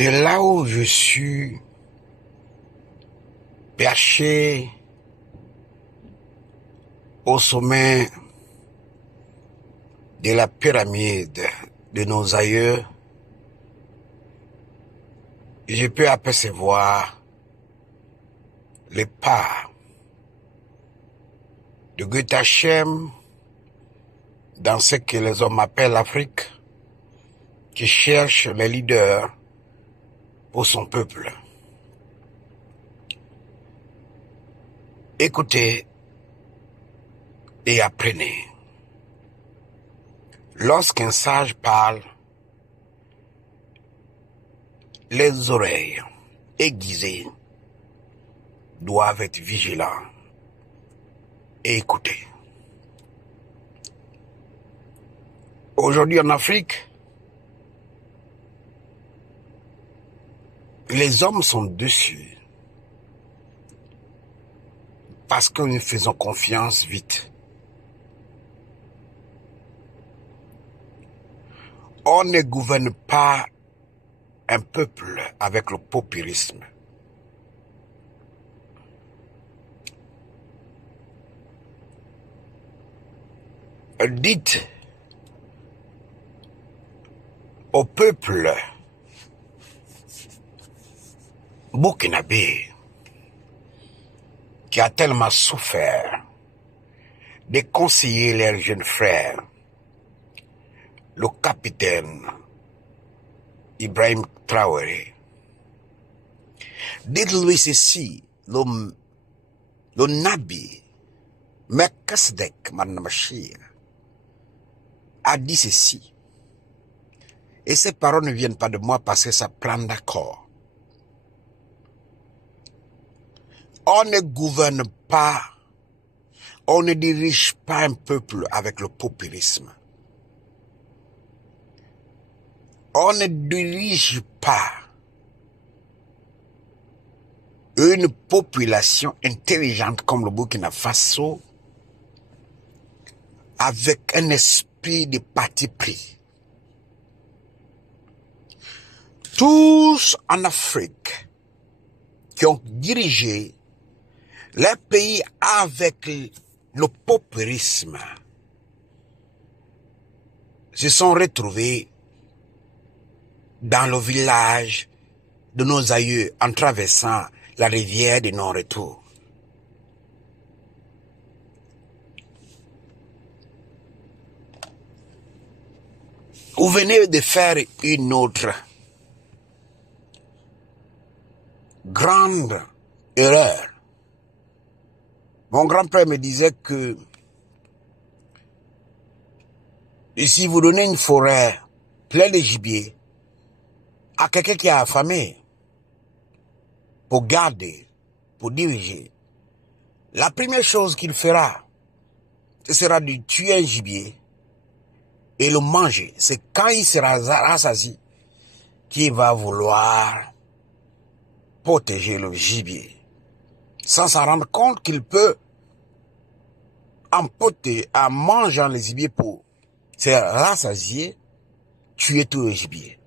De là où je suis perché au sommet de la pyramide de nos aïeux, je peux apercevoir les pas de Goethe Hachem dans ce que les hommes appellent l'Afrique, qui cherche les leaders pour son peuple. Écoutez et apprenez. Lorsqu'un sage parle, les oreilles aiguisées doivent être vigilants et écouter. Aujourd'hui en Afrique, les hommes sont dessus parce que nous faisons confiance vite. On ne gouverne pas un peuple avec le populisme. Dites au peuple burkinabé qui a tellement souffert de conseiller leurs jeunes frères, le capitaine Ibrahim Traoré. Dites-lui ceci, le Nabi Melchisedec Manamachir a dit ceci. Et ces paroles ne viennent pas de moi parce que ça prend d'accord. On ne gouverne pas, on ne dirige pas un peuple avec le populisme. On ne dirige pas une population intelligente comme le Burkina Faso avec un esprit de parti pris. Tous en Afrique qui ont dirigé les pays avec le populisme se sont retrouvés dans le village de nos aïeux en traversant la rivière de non-retour. Vous venez de faire une autre grande erreur. Mon grand-père me disait que si vous donnez une forêt pleine de gibier à quelqu'un qui est affamé pour garder, pour diriger, la première chose qu'il fera, ce sera de tuer un gibier et le manger. C'est quand il sera rassasié qu'il va vouloir protéger le gibier, sans s'en rendre compte qu'il peut en mangeant les gibiers pour se rassasier, tuer tout le gibier.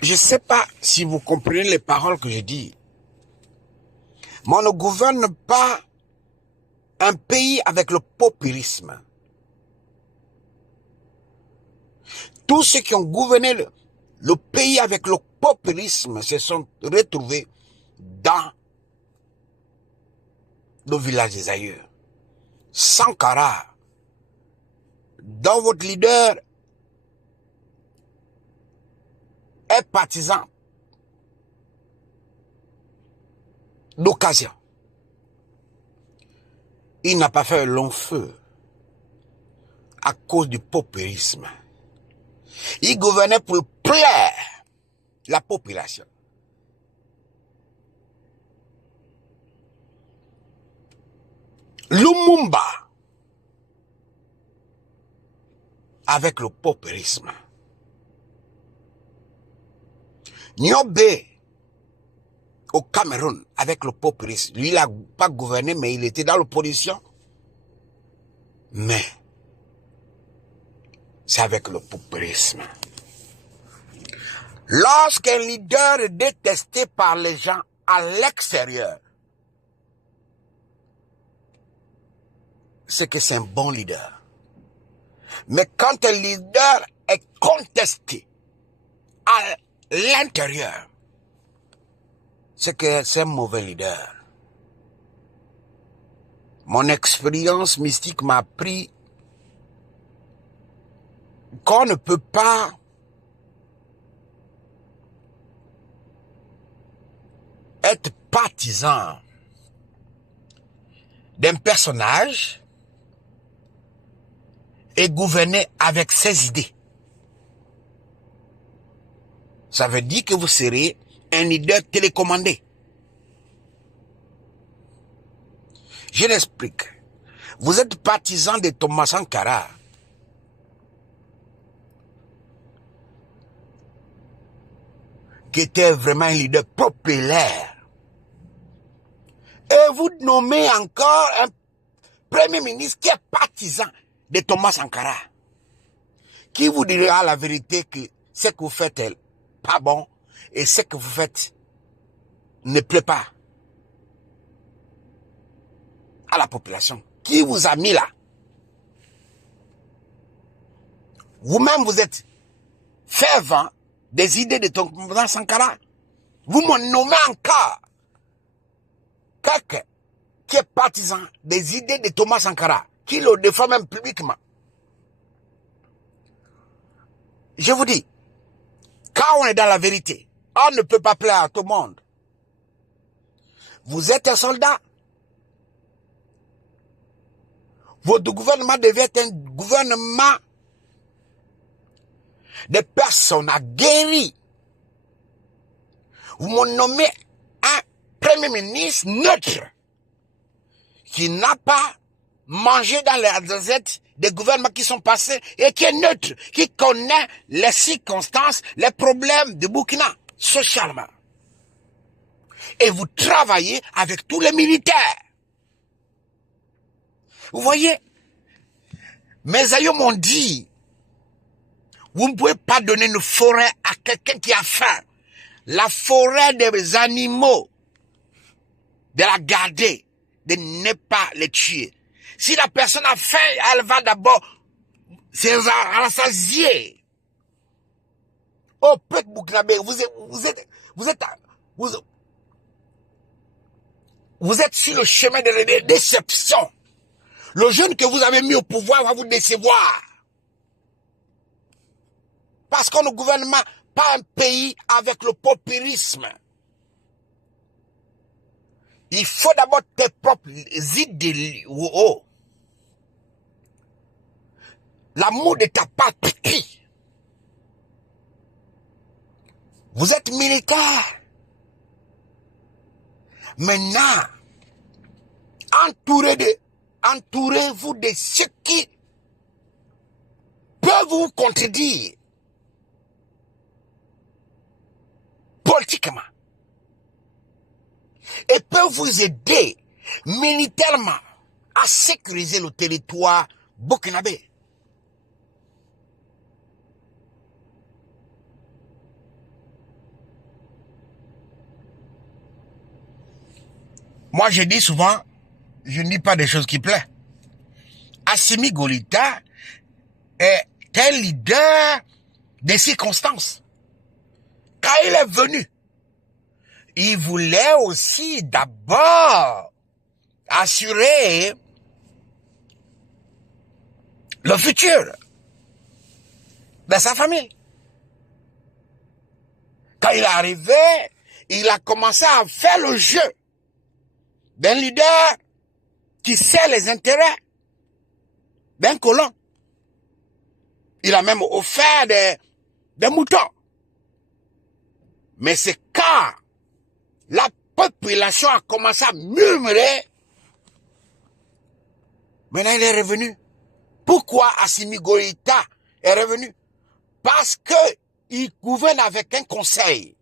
Je ne sais pas si vous comprenez les paroles que je dis, mais on ne gouverne pas un pays avec le populisme. Tous ceux qui ont gouverné le pays avec le populisme se sont retrouvés dans le village des aïeux. Sankara, dont votre leader est partisan d'occasion. Il n'a pas fait un long feu à cause du populisme. Il gouvernait pour plaire la population. Lumumba, avec le populisme. Nyobe, au Cameroun, avec le populisme. Lui, il n'a pas gouverné, mais il était dans l'opposition. Mais c'est avec le populisme. Lorsqu'un leader est détesté par les gens à l'extérieur, c'est que c'est un bon leader. Mais quand un leader est contesté à l'intérieur, c'est que c'est un mauvais leader. Mon expérience mystique m'a appris qu'on ne peut pas être partisan d'un personnage et gouverner avec ses idées. Ça veut dire que vous serez un leader télécommandé. Je l'explique. Vous êtes partisan de Thomas Sankara. Qui était vraiment un leader populaire. Et vous nommez encore un premier ministre qui est partisan de Thomas Sankara. Qui vous dira la vérité que ce que vous faites est pas bon et ce que vous faites ne plaît pas à la population. Qui vous a mis là? Vous-même, vous êtes fervent des idées de Thomas Sankara. Vous me nommez encore quelqu'un qui est partisan des idées de Thomas Sankara, qui le défend même publiquement. Je vous dis, quand on est dans la vérité, on ne peut pas plaire à tout le monde. Vous êtes un soldat. Votre gouvernement devait être un gouvernement de personnes aguerries. Vous me nommez un premier ministre neutre qui n'a pas mangé dans les assiettes des gouvernements qui sont passés et qui est neutre, qui connaît les circonstances, les problèmes de Burkina socialement. Et vous travaillez avec tous les militaires. Vous voyez, mes aïeux m'ont dit, vous ne pouvez pas donner une forêt à quelqu'un qui a faim. La forêt des animaux, de la garder, de ne pas les tuer. Si la personne a faim, elle va d'abord se rassasier. Oh, peut-être Burkinabé, vous êtes sur le chemin de la déception. Le jeune que vous avez mis au pouvoir va vous décevoir. Parce qu'on ne gouverne pas un pays avec le populisme. Il faut d'abord tes propres idées. L'amour de ta patrie. Vous êtes militaire. Maintenant, entourez-vous de ceux qui peuvent vous contredire politiquement et peuvent vous aider militairement à sécuriser le territoire burkinabé. Moi, je dis souvent, je ne dis pas des choses qui plaisent. Assimi Goïta est un leader des circonstances. Quand il est venu, il voulait aussi d'abord assurer le futur de sa famille. Quand il est arrivé, il a commencé à faire le jeu d'un leader qui sait les intérêts d'un colon. Il a même offert des moutons. Mais c'est quand la population a commencé à murmurer, maintenant il est revenu. Pourquoi Assimi Goïta est revenu? Parce qu'il gouverne avec un conseil.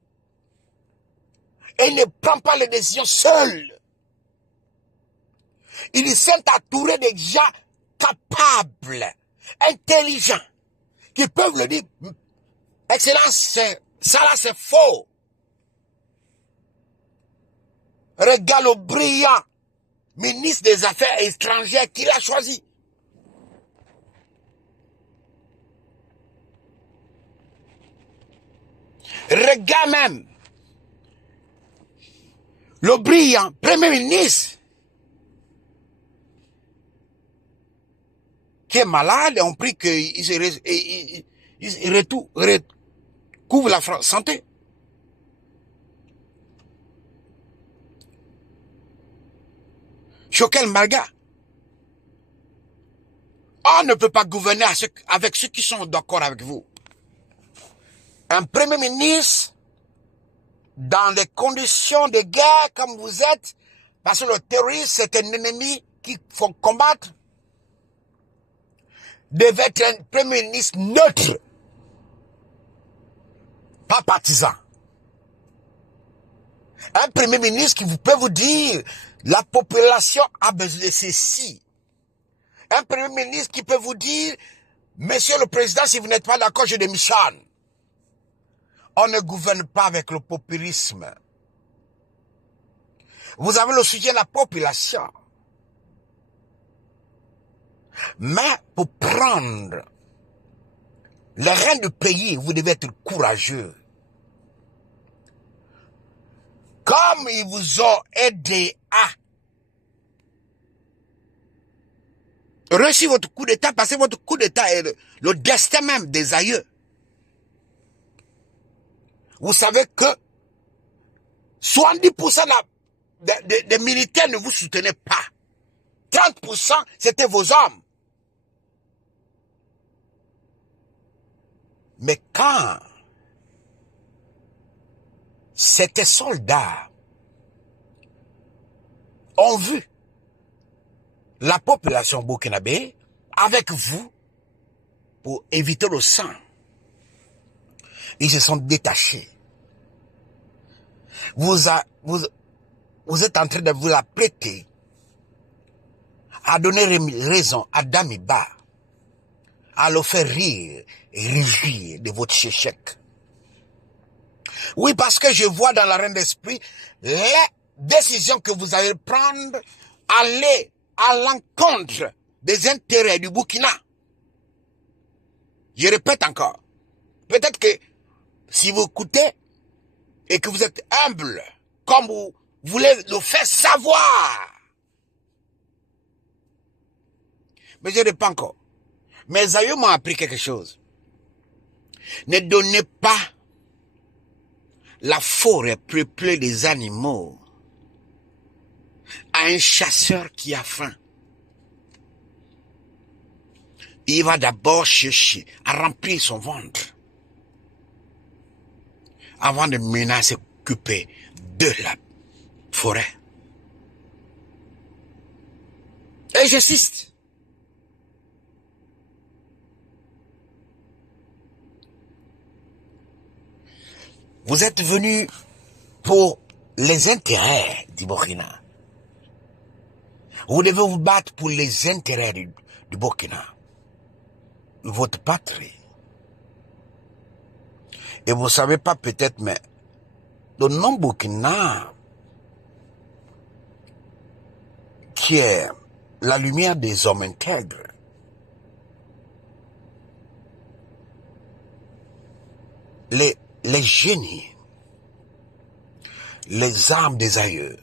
Et il ne prend pas les décisions seul. Il s'est entouré de gens capables, intelligents, qui peuvent le dire. Excellence, ça là c'est faux. Regarde le brillant ministre des Affaires étrangères qu'il a choisi. Regarde même le brillant Premier ministre qui est malade et on prie qu'il recouvre la santé. Choquel Marga. On ne peut pas gouverner avec ceux qui sont d'accord avec vous. Un premier ministre, dans des conditions de guerre comme vous êtes, parce que le terrorisme c'est un ennemi qu'il faut combattre, devait être un premier ministre neutre, pas partisan. Un premier ministre qui peut vous dire la population a besoin de ceci. Un premier ministre qui peut vous dire, monsieur le président, si vous n'êtes pas d'accord, je démissionne. On ne gouverne pas avec le populisme. Vous avez le soutien de la population. Mais pour prendre les rênes du pays, vous devez être courageux. Comme ils vous ont aidé à réussir votre coup d'État, parce que votre coup d'État est le destin même des aïeux. Vous savez que 70% des militaires ne vous soutenaient pas. 30% c'était vos hommes. Mais quand ces soldats ont vu la population burkinabé avec vous pour éviter le sang, ils se sont détachés. Vous êtes en train de vous la prêter à donner raison à Damiba, à le faire rire et réjouir de votre échec. Oui, parce que je vois dans l'arène d'esprit les décisions que vous allez prendre aller à l'encontre des intérêts du Burkina. Je répète encore, peut-être que si vous écoutez et que vous êtes humble, comme vous voulez le faire savoir, mais je ne répète pas encore. Mes aïeux m'ont appris quelque chose. Ne donnez pas la forêt peuplée des animaux à un chasseur qui a faim. Il va d'abord chercher à remplir son ventre avant de mener à s'occuper de la forêt. Et j'insiste. Vous êtes venus pour les intérêts du Burkina. Vous devez vous battre pour les intérêts du Burkina, votre patrie. Et vous ne savez pas peut-être, mais le nom Burkina, qui est la lumière des hommes intègres, les génies, les âmes des aïeux,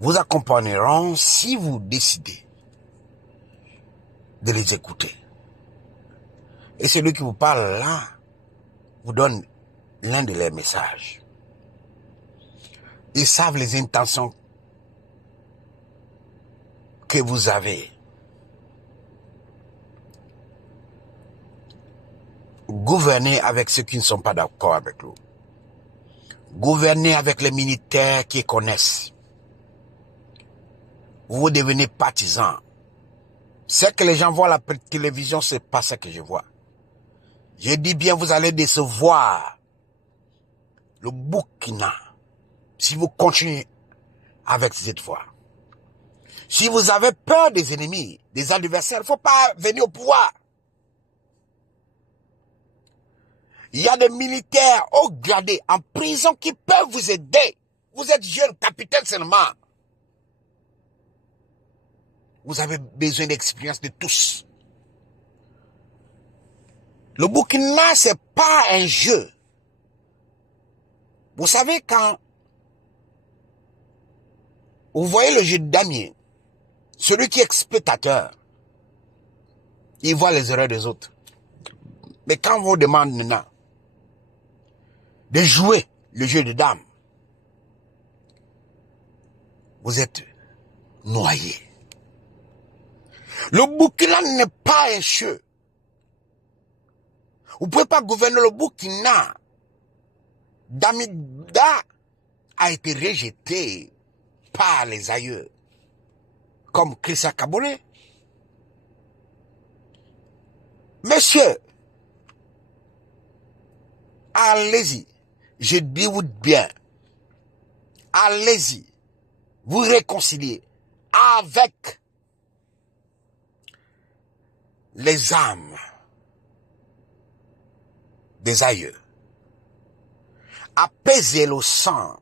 vous accompagneront si vous décidez de les écouter. Et celui qui vous parle là vous donne l'un de leurs messages. Ils savent les intentions que vous avez. Gouvernez avec ceux qui ne sont pas d'accord avec vous. Gouvernez avec les militaires qui connaissent. Vous devenez partisans. Ce que les gens voient à la télévision, c'est pas ce que je vois. Je dis bien, vous allez décevoir le Burkina si vous continuez avec cette voie. Si vous avez peur des ennemis, des adversaires, il ne faut pas venir au pouvoir. Il y a des militaires haut gradés en prison qui peuvent vous aider. Vous êtes jeune capitaine seulement. Vous avez besoin d'expérience de tous. Le Burkina, c'est pas un jeu. Vous savez, quand vous voyez le jeu de damier, celui qui est exploitateur, il voit les erreurs des autres. Mais quand on vous demande maintenant de jouer le jeu de dames, vous êtes noyé. Le Burkina n'est pas un jeu. Vous ne pouvez pas gouverner le Burkina. Damida a été rejeté par les aïeux, comme Christian Kabore. Monsieur, allez-y, je dis vous bien, allez-y, vous réconciliez avec les âmes des aïeux. Apaisez le sang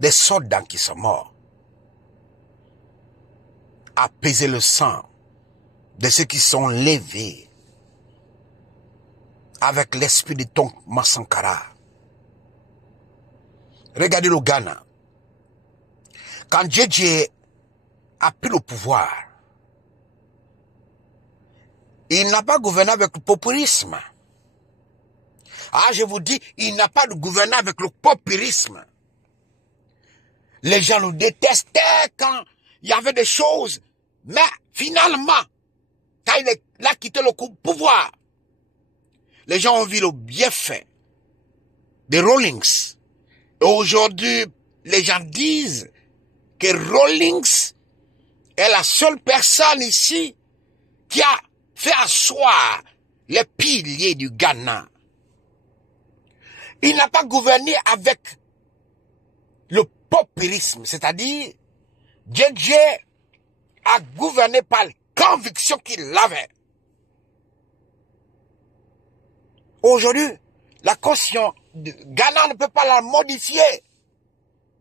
des soldats qui sont morts. Apaisez le sang de ceux qui sont levés avec l'esprit de Thomas Sankara. Regardez le Ghana. Quand Djedje a pris le pouvoir, il n'a pas gouverné avec le populisme. Ah, je vous dis, il n'a pas gouverné avec le populisme. Les gens nous détestaient quand il y avait des choses. Mais finalement, quand il a quitté le pouvoir, les gens ont vu le bienfait des Rawlings. Et aujourd'hui, les gens disent que Rawlings est la seule personne ici qui a fait asseoir les piliers du Ghana. Il n'a pas gouverné avec le populisme, c'est-à-dire Djedje a gouverné par la conviction qu'il avait. Aujourd'hui, la Constitution du Ghana ne peut pas la modifier.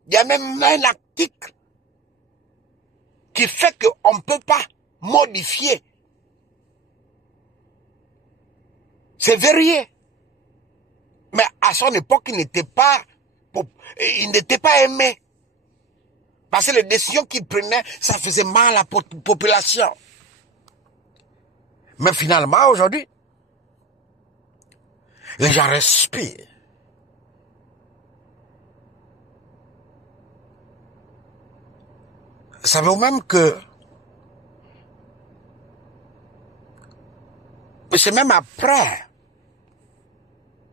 Il y a même un article qui fait qu'on ne peut pas modifier. C'est verrouillé. Mais à son époque, il n'était pas aimé. Parce que les décisions qu'il prenait, ça faisait mal à la population. Mais finalement, aujourd'hui, les gens respirent. Savez-vous même que c'est même après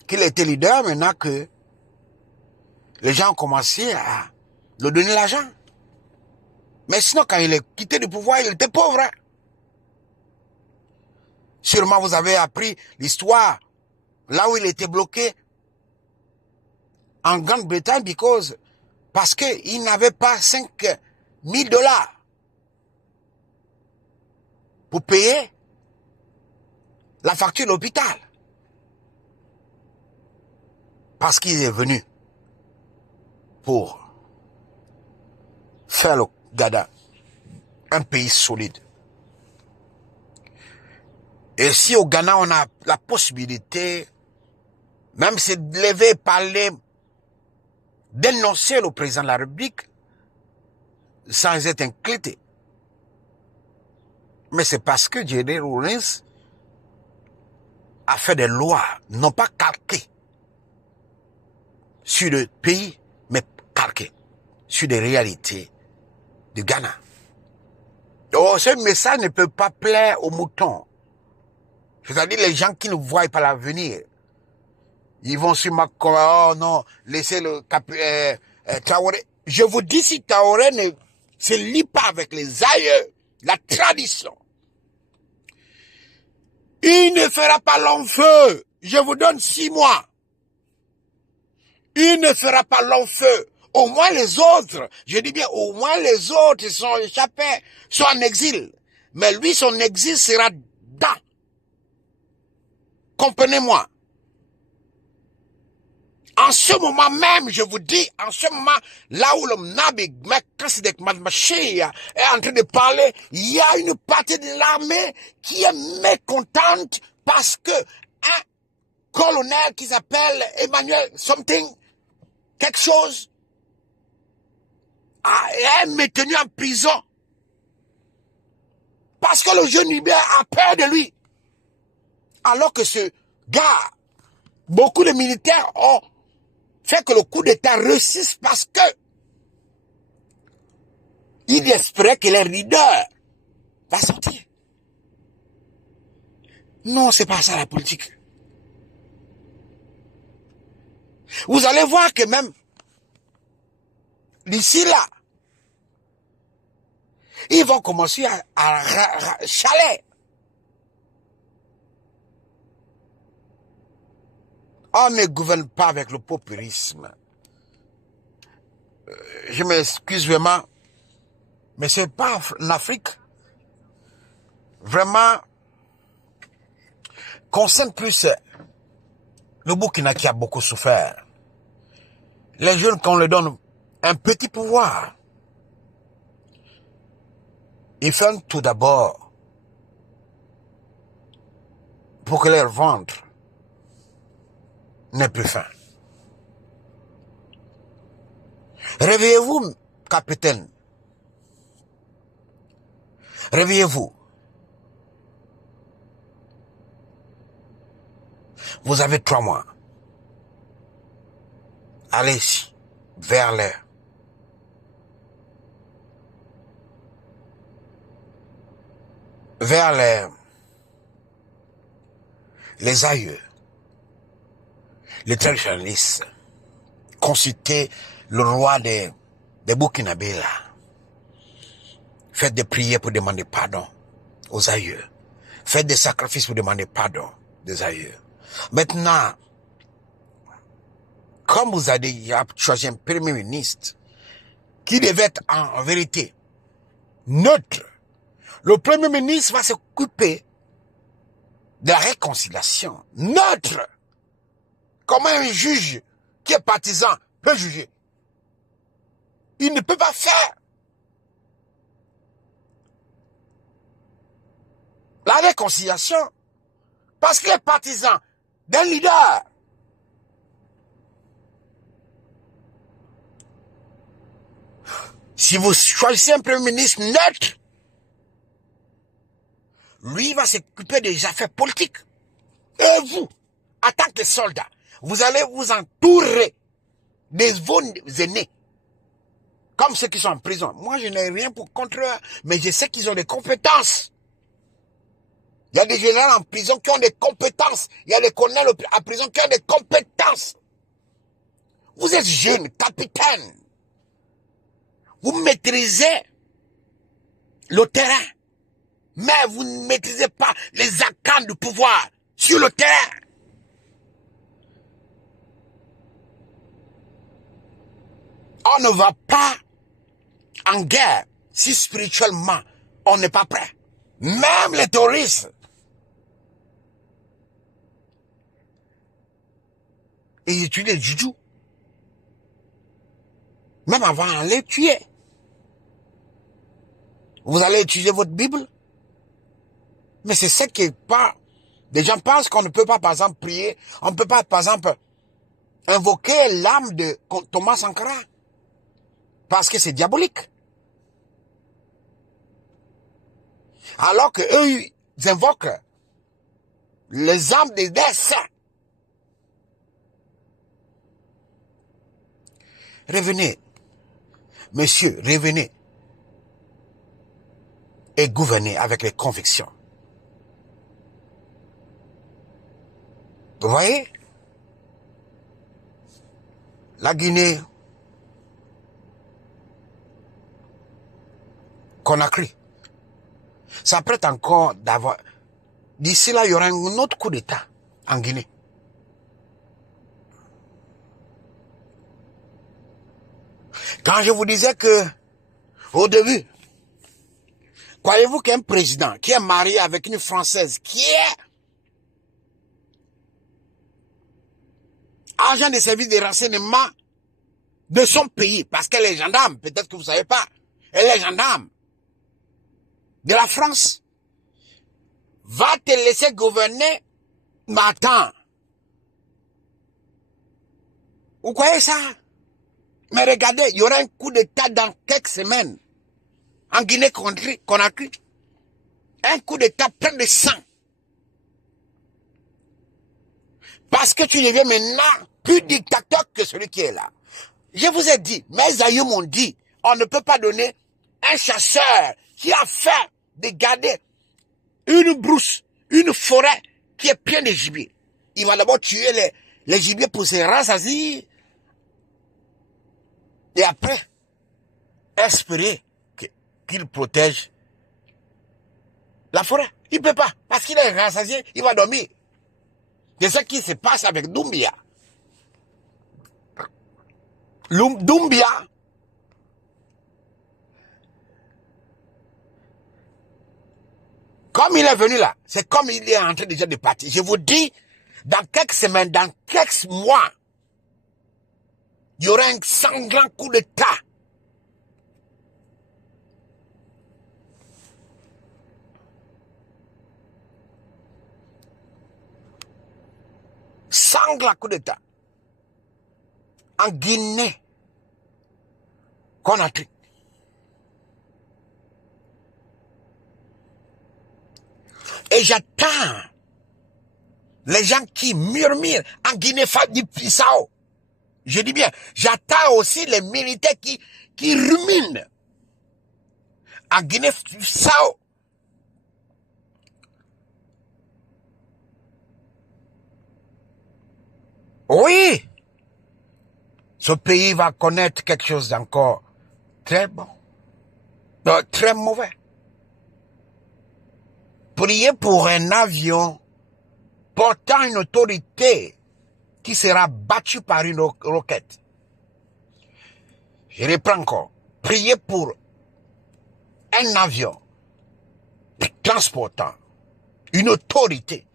qu'il était leader, maintenant que les gens ont commencé à lui donner l'argent. Mais sinon, quand il est quitté du pouvoir, il était pauvre. Hein? Sûrement, vous avez appris l'histoire là où il était bloqué en Grande-Bretagne parce qu'il n'avait pas $5,000 pour payer la facture de l'hôpital. Parce qu'il est venu pour faire le Ghana un pays solide. Et si au Ghana, on a la possibilité, même se lever, parler, dénoncer le président de la République, sans être inquiété. Mais c'est parce que J.D. Rawlings a fait des lois, non pas calquées sur le pays, mais calquées sur des réalités du Ghana. Oh, ce message ne peut pas plaire aux moutons. C'est-à-dire les gens qui ne voient pas l'avenir. Ils vont sur ma... Oh non, laissez le Traoré. Je vous dis, si Traoré ne se lie pas avec les aïeux, la tradition, il ne fera pas long feu. Je vous donne 6 mois. Il ne fera pas long feu. Au moins les autres, je dis bien, au moins les autres sont échappés, sont en exil. Mais lui, son exil sera dans comprenez-moi. En ce moment même, je vous dis, en ce moment, là où le Nabi est en train de parler, il y a une partie de l'armée qui est mécontente parce que un colonel qui s'appelle Emmanuel something, quelque chose, est maintenu en prison. Parce que le jeune Libyen a peur de lui. Alors que ce gars, beaucoup de militaires ont fait que le coup d'État réussisse parce que il espérait que le leader va sortir. Non, c'est pas ça la politique. Vous allez voir que même d'ici là, ils vont commencer à chaler. On ne gouverne pas avec le populisme. Je m'excuse vraiment, mais c'est pas en Afrique. Vraiment, concerne plus le Burkina qui a beaucoup souffert. Les jeunes, qu'on leur donne un petit pouvoir, ils font tout d'abord pour que leur ventre n'ait plus faim. Réveillez-vous, capitaine. Réveillez-vous. Vous avez 3 mois. Allez vers les aïeux, les traditionalistes. Consultez le roi des Burkinabé là. Faites des prières pour demander pardon aux aïeux. Faites des sacrifices pour demander pardon des aïeux. Maintenant, comme vous avez choisi un premier ministre qui devait être en vérité neutre, le premier ministre va s'occuper de la réconciliation. Neutre. Comment un juge qui est partisan peut juger? Il ne peut pas faire. La réconciliation, parce qu'il est partisan d'un leader. Si vous choisissez un premier ministre neutre, lui va s'occuper des affaires politiques. Et vous, en tant que soldat, vous allez vous entourer de vos aînés, comme ceux qui sont en prison. Moi, je n'ai rien contre eux, mais je sais qu'ils ont des compétences. Il y a des généraux en prison qui ont des compétences. Il y a des colonels en prison qui ont des compétences. Vous êtes jeune, capitaine. Vous maîtrisez le terrain. Mais vous ne maîtrisez pas les arcanes du pouvoir sur le terrain. On ne va pas en guerre si spirituellement on n'est pas prêt. Même les terroristes, ils utilisent le juju. Même avant de les tuer. Vous allez utiliser votre Bible. Mais c'est ce qui est pas. Les gens pensent qu'on ne peut pas, par exemple, prier. On ne peut pas, par exemple, invoquer l'âme de Thomas Sankara. Parce que c'est diabolique. Alors que eux, ils invoquent les âmes des saints. Revenez. Monsieur, revenez. Et gouvernez avec les convictions. Vous voyez? La Guinée, Conakry, ça prête encore d'avoir... D'ici là, il y aura un autre coup d'État en Guinée. Quand je vous disais que, au début, croyez-vous qu'un président qui est marié avec une Française, qui est agent des services de renseignement de son pays, parce qu'elle est gendarme, peut-être que vous ne savez pas, elle est gendarme de la France, va te laisser gouverner, mais attends, vous croyez ça? Mais regardez, il y aura un coup d'État dans quelques semaines, en Guinée-Conakry, un coup d'État plein de sang, parce que tu deviens maintenant plus dictateur que celui qui est là. Je vous ai dit, mes aïeux m'ont dit, on ne peut pas donner un chasseur qui a fait de garder une brousse, une forêt qui est pleine de gibier. Il va d'abord tuer les gibiers pour se rassasier. Et après, espérer qu'il protège la forêt. Il ne peut pas, parce qu'il est rassasié, il va dormir. C'est ce qui se passe avec Doumbia. Doumbia, comme il est venu là, c'est comme il est en train déjà de partir. Je vous dis, dans quelques semaines, dans quelques mois, il y aura un sanglant coup d'État. Sanglant coup d'État. En Guinée, Conakry. Et j'attends les gens qui murmurent en Guinée-Bissau. Je dis bien, j'attends aussi les militaires qui ruminent en Guinée-Bissau. Oui, ce pays va connaître quelque chose d'encore très bon, très mauvais. Priez pour un avion portant une autorité qui sera battue par une roquette. Je reprends encore. Priez pour un avion transportant une autorité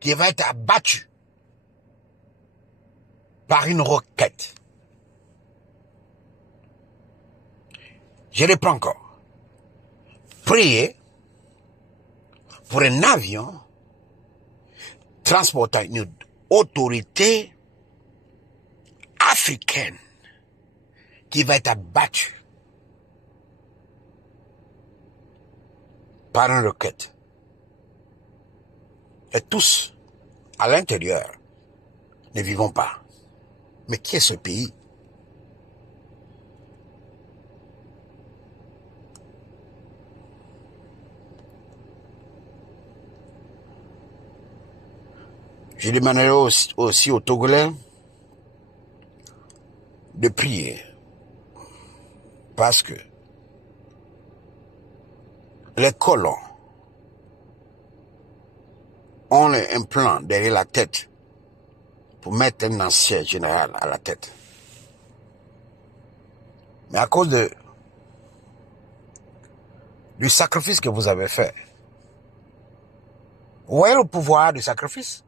qui va être abattue par une roquette. Je reprends encore. Priez pour un avion transportant une autorité africaine qui va être abattue par une roquette. Et tous, à l'intérieur, ne vivons pas. Mais qui est ce pays? Je demanderai aussi aux Togolais de prier, parce que les colons ont un plan derrière la tête pour mettre un ancien général à la tête. Mais à cause du sacrifice que vous avez fait, vous voyez le pouvoir du sacrifice?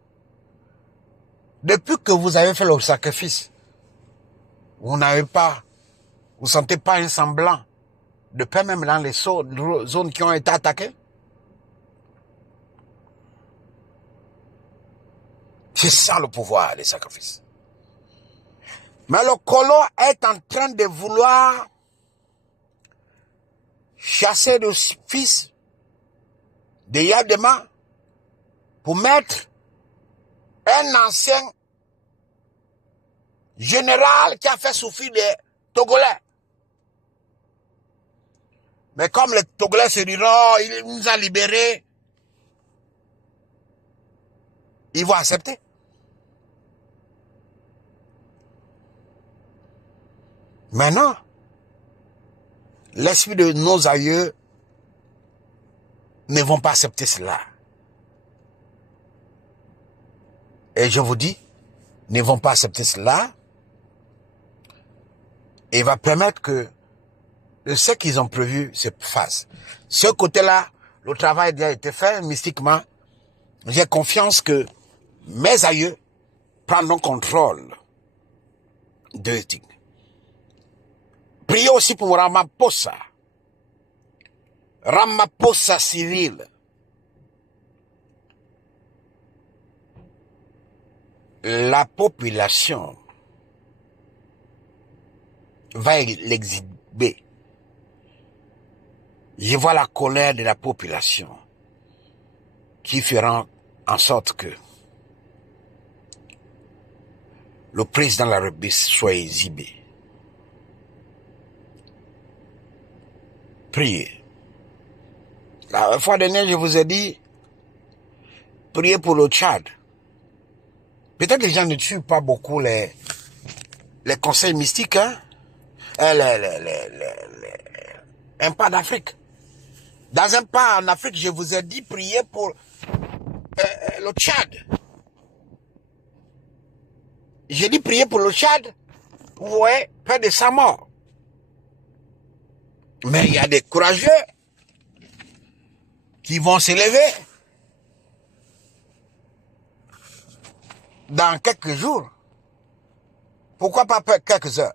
Depuis que vous avez fait le sacrifice, vous sentez pas un semblant de paix même dans les zones qui ont été attaquées? C'est ça le pouvoir des sacrifices. Mais le colon est en train de vouloir chasser le fils de Yadema pour mettre un ancien général qui a fait souffrir les Togolais. Mais comme les Togolais se diront, il nous a libérés, ils vont accepter. Maintenant, l'esprit de nos aïeux ne vont pas accepter cela. Et je vous dis, ne vont pas accepter cela. Et va permettre que ce qu'ils ont prévu se fasse. Ce côté-là, le travail a déjà été fait mystiquement. J'ai confiance que mes aïeux prendront contrôle Deux things. Priez aussi pour Ramaphosa. Ramaphosa Cyril. La population va l'exhiber. Je vois la colère de la population qui fera en sorte que le président de la République soit exhibé. Priez. La fois dernière, je vous ai dit, priez pour le Tchad. Peut-être que les gens ne tuent pas beaucoup les conseils mystiques, hein? Un pas d'Afrique. Dans un pas en Afrique, je vous ai dit, priez pour le Tchad. J'ai dit prier pour le Tchad. Vous voyez, près de sa mort. Mais il y a des courageux qui vont s'élever dans quelques jours. Pourquoi pas quelques heures?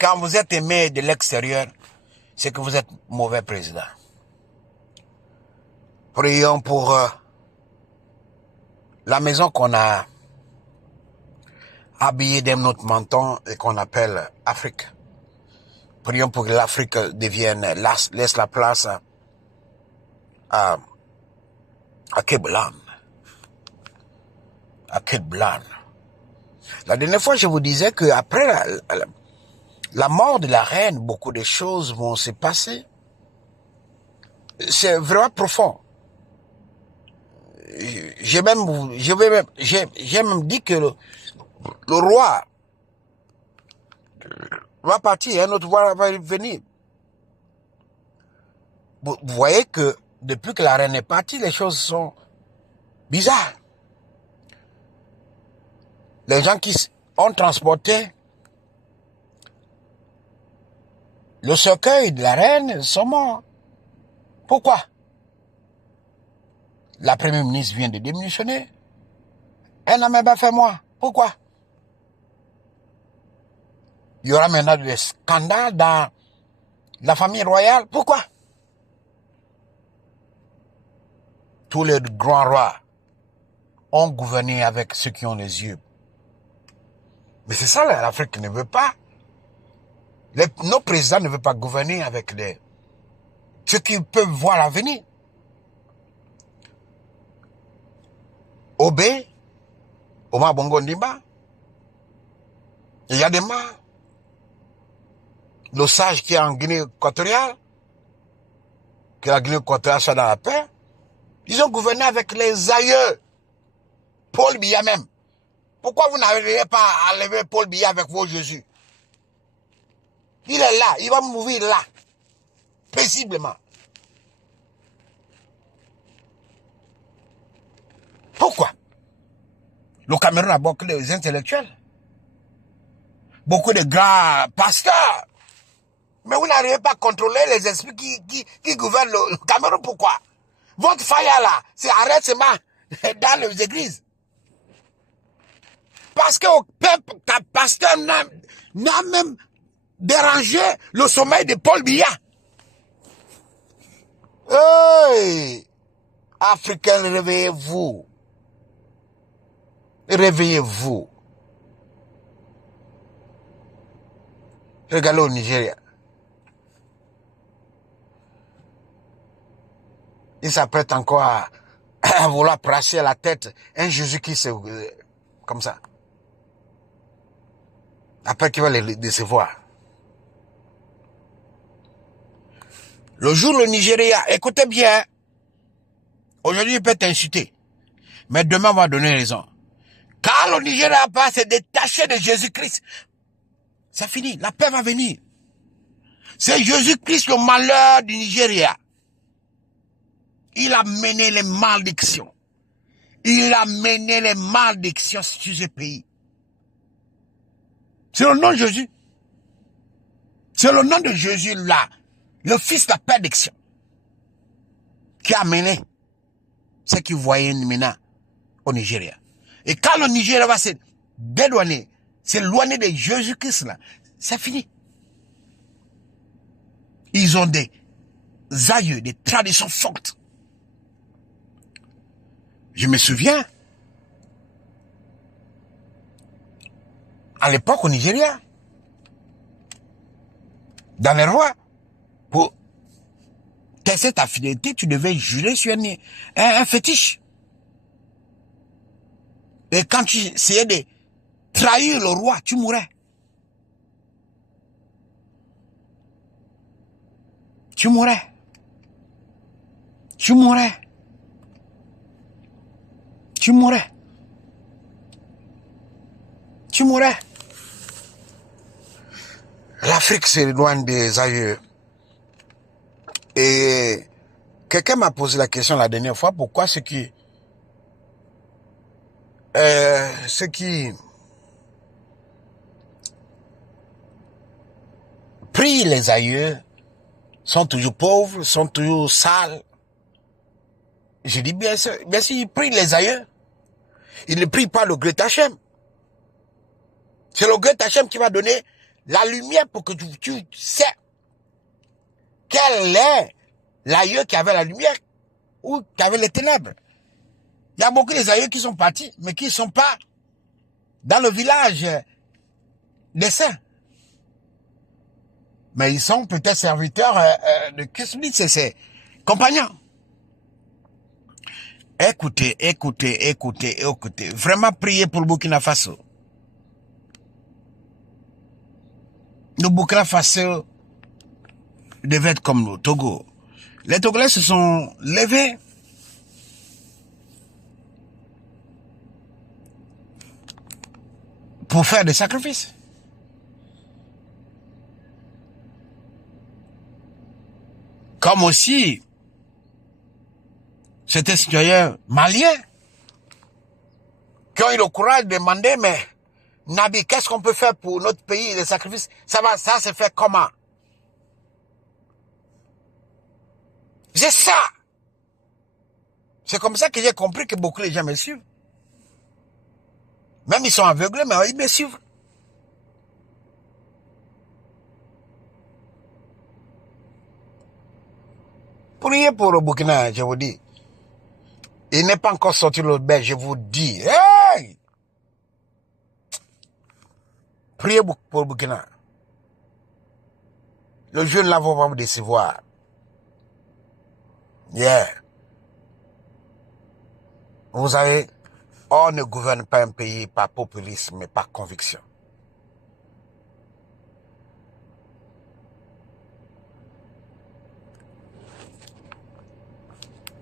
Quand vous êtes aimé de l'extérieur, c'est que vous êtes mauvais président. Prions pour la maison qu'on a habillée d'un autre menton et qu'on appelle Afrique. Prions pour que l'Afrique laisse la place à Keblan. À Keblan. La dernière fois, je vous disais qu'après la mort de la reine, beaucoup de choses vont se passer. C'est vraiment profond. J'ai même dit que le roi va partir, un autre roi va venir. Vous voyez que depuis que la reine est partie, les choses sont bizarres. Les gens qui ont transporté le cercueil de la reine sont morts. Pourquoi? La première ministre vient de démissionner. Elle n'a même pas fait moi. Pourquoi? Il y aura maintenant des scandales dans la famille royale. Pourquoi? Tous les grands rois ont gouverné avec ceux qui ont les yeux. Mais c'est ça, l'Afrique ne veut pas. Nos présidents ne veulent pas gouverner avec ceux qui peuvent voir l'avenir. Obé, Omar Bongo Ndimba, il y a des morts. Le sage qui est en Guinée équatoriale, que la Guinée équatoriale soit dans la paix, ils ont gouverné avec les aïeux. Paul Biya même. Pourquoi vous n'arrivez pas à lever Paul Biya avec vos Jésus? Il est là, il va mourir là, paisiblement. Pourquoi? Le Cameroun a beaucoup d'intellectuels, beaucoup de grands pasteurs, mais vous n'arrivez pas à contrôler les esprits qui gouvernent le Cameroun. Pourquoi? Votre faille là, c'est arrête seulement dans les églises. Parce que aucun pasteur n'a même dérangé le sommeil de Paul Biya. Hey! Africains, réveillez-vous. Réveillez-vous. Regardez au Nigeria. Il s'apprête encore à vouloir placer à la tête un Jésus qui se... comme ça. Après qu'il va les décevoir. Le jour le Nigeria, écoutez bien, aujourd'hui il peut t'insulter, mais demain on va donner raison. Quand le Nigeria va se détacher de Jésus-Christ, c'est fini, la paix va venir. C'est Jésus-Christ le malheur du Nigeria. Il a mené les malédictions. Il a mené les malédictions sur ce pays. C'est le nom de Jésus. C'est le nom de Jésus là, le fils de la perdition, qui a mené ce qui voyait maintenant au Nigeria. Et quand le Nigeria va se dédouaner, s'éloigner de Jésus-Christ, là, c'est fini. Ils ont des aïeux, des traditions fortes. Je me souviens, à l'époque au Nigeria, dans les rois, pour tester ta fidélité, tu devais jurer sur un fétiche. Et quand tu essayais de trahir le roi, tu mourais. Tu mourais. Tu mourais. Tu mourais. Tu mourais. L'Afrique s'éloigne des aïeux. Et quelqu'un m'a posé la question la dernière fois, pourquoi ceux qui prient les aïeux sont toujours pauvres, sont toujours sales. Je dis bien sûr, ils prient les aïeux. Ils ne prient pas le Great Hachem. C'est le Great Hachem qui va donner la lumière pour que tu sais quel est l'aïeux qui avait la lumière ou qui avait les ténèbres. Il y a beaucoup d'aïeux qui sont partis, mais qui ne sont pas dans le village des saints. Mais ils sont peut-être serviteurs de Kismit, c'est ses compagnons. Écoutez. Vraiment priez pour le Burkina Faso. Le Burkina Faso devait être comme le Togo. Les Togolais se sont levés pour faire des sacrifices. Comme aussi certains citoyens maliens qui ont eu le courage de demander, mais Nabi, qu'est-ce qu'on peut faire pour notre pays, les sacrifices? Ça se fait comment? C'est ça. C'est comme ça que j'ai compris que beaucoup de gens me suivent. Même ils sont aveuglés, mais ils me suivent. Priez pour le Burkina, je vous dis. Il n'est pas encore sorti l'autre bête, je vous dis. Hey! Priez pour le Burkina. Le jeune là va vous décevoir. Yeah. Vous savez, on ne gouverne pas un pays par populisme, mais par conviction.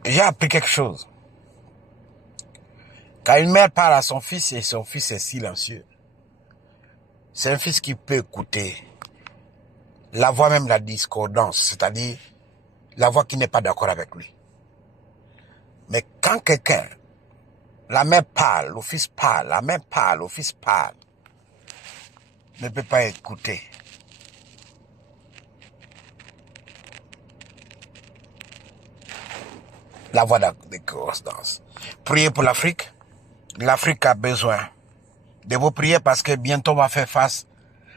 J'ai appris quelque chose. Quand une mère parle à son fils et son fils est silencieux, c'est un fils qui peut écouter la voix même de la discordance, c'est-à-dire la voix qui n'est pas d'accord avec lui. Mais quand quelqu'un, la mère parle, le fils parle, la mère parle, le fils parle, ne peut pas écouter. La voix de correspondance. Priez pour l'Afrique. L'Afrique a besoin de vos prières parce que bientôt on va faire face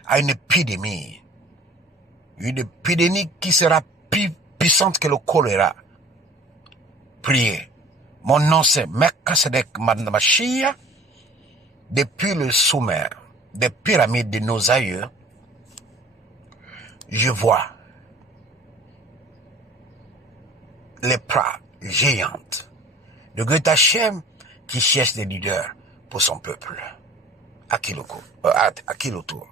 à une épidémie. Une épidémie qui sera plus puissante que le choléra. Priez. Mon nom c'est Melchisedec Mashia. Depuis le sommet des pyramides de nos aïeux, je vois les plats géantes de Great Hachem qui cherche des leaders pour son peuple. À qui le tour?